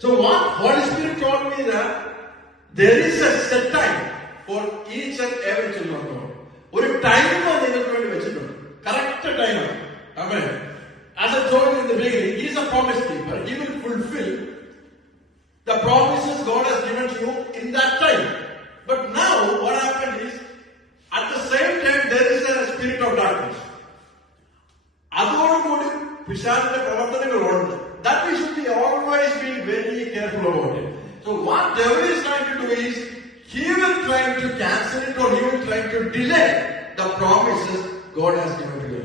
So what Holy Spirit told me that there is a set time for each and every children of God. ഒരു time നിങ്ങൾക്ക് വേണ്ടി വെച്ചിട്ടുണ്ട്. Correct ടൈമാണ്. Amen. As I told you in the beginning, He is a promise keeper. He will fulfill the promises God has given to you in that time. But now what happened is, at the same time there is a spirit of darkness. അതോടുകൂടി പിശാചിന്റെ പ്രവർത്തനങ്ങളുണ്ട്. That we should be always be very careful about it. So what devil is trying to do is, he will try to cancel it, or he will try to delay the promises God has given to you.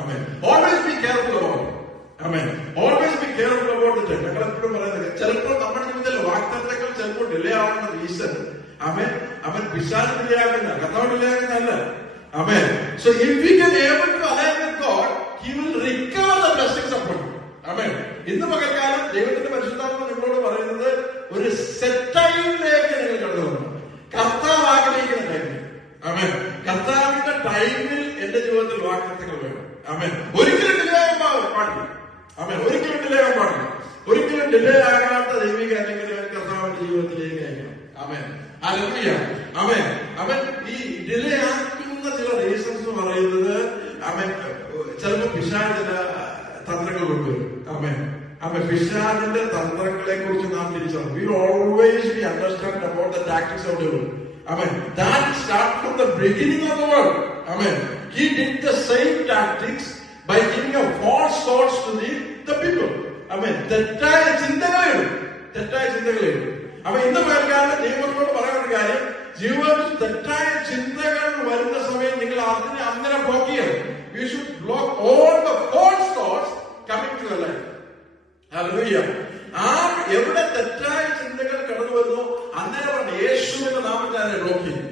Amen. Always be careful about it. Amen. Always be careful about the time. ഞങ്ങൾ എപ്പോഴും പറയുന്നത്, ചിലപ്പോൾ നമ്മുടെ ജീവിതത്തിൽ വാഗ്ദത്തങ്ങൾ ചിലപ്പോൾ delay ആവുന്ന reason അവൻ പിശാച് ഡിലേ ആകുന്ന, കർത്താവ് delay ആകുന്നതല്ല. Amen. So if we can able to align with God, He will recover the blessings upon you. Amen. ഇന്ന് പകൽക്കാലം ദൈവത്തിന്റെ പരിശുദ്ധാത്മ നിങ്ങളോട് പറയുന്നത്, ഒരു സെറ്റ് ടൈമിലേക്ക് നിങ്ങൾ കടന്നു വന്നു. കർത്താവ് ആഗ്രഹിക്കുന്ന ടൈമിൽ. ആമേൻ. കർത്താവിന്റെ ടൈമിൽ എന്റെ ജീവിതത്തിൽ വാഗ്ദത്തങ്ങൾ വേണം. ആമേൻ. ഒരിക്കലും ഡിലേ ആകാൻ പാടില്ല. ആമേൻ. ഒരിക്കലും ഡിലേ ആകാൻ പാടില്ല. ഒരിക്കലും ഡിലേ ആകാത്ത ദൈവിക അല്ലെങ്കിൽ കർത്താവിന്റെ ജീവിതത്തിലേക്ക് അയക്കണം. ആമേൻ. ഹല്ലേലൂയ. ആമേൻ. അവൻ ഈ ഡിലേ ആക്കുന്ന ചില റീസൺസ് എന്ന് പറയുന്നത്, ആമേൻ, ചിലപ്പോൾ പിശാചിന്റെ തന്ത്രങ്ങൾ കൊണ്ടുവരും. ആമേൻ. ആമേൻ. പിശാചിന്റെ തന്ത്രങ്ങളെ കുറിച്ച് നാം തിരിച്ചറിയണം. We will always be understand about the tactics of the world. Amen. That started from the beginning of the world. Amen. He did the same tactics by giving a false thoughts to the people. Amen. തെറ്റായ ചിന്തകളാണ്. അപ്പൊ ഇന്ന് പേർക്കാണ് ദൈവത്തോട് പറയാനുള്ള കാര്യം, ജീവിതത്തിൽ തെറ്റായ ചിന്തകൾ വരുന്ന സമയം നിങ്ങൾ അതിനെ അങ്ങനെ ബ്ലോക്ക് ചെയ്യണം. You should block all the false thoughts coming to your life. Hallelujah. എവിടെ തെറ്റായ ചിന്തകൾ കടന്നു വരുന്നു, അന്നേരം യേശുവിന്റെ നാമത്തിൽ ബ്ലോക്ക് ചെയ്യും.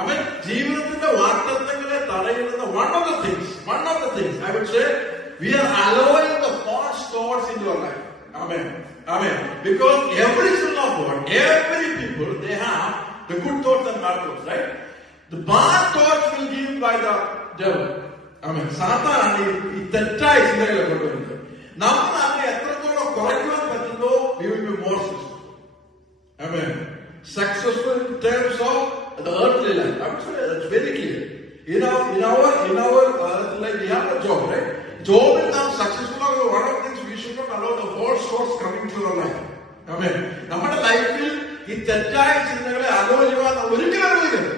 അവൻ ജീവിതത്തിന്റെ വാഗ്ദത്തങ്ങളെ തടയുന്ന one of the things I would say, we are allowing the false thoughts into our life. Amen. Because every son of God, every people, they have the good thoughts and bad thoughts, right? The bad thoughts will give by the devil. Amen. സാത്താനാണ് ഈ തെറ്റായ ചിന്തകളെ കൊണ്ടുവരുന്നത്. നമ്മൾ അതിനെ എത്രത്തോളം കുറയ്ക്കുവാൻ പറ്റുന്നോ, we will be more successful. Amen. Successful in terms of the earthly life. I'm sorry, that's very clear. In our like we have a job, right? Job is not successful. One of the things we should not allow the false thoughts coming to our life. Amen. നമ്മുടെ ലൈഫിൽ ഈ തെറ്റായ ചിന്തകളെ ആലോചിക്കുവാൻ ഒരിക്കലും അനുവദിക്കരുത്.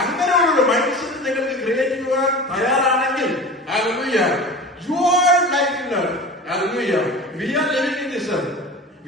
അങ്ങനെയുള്ള mind set നിങ്ങൾക്ക് create ചെയ്യുവാൻ തയ്യാറാണെങ്കിൽ, hallelujah, you are like in earth. Hallelujah. We are living in this earth.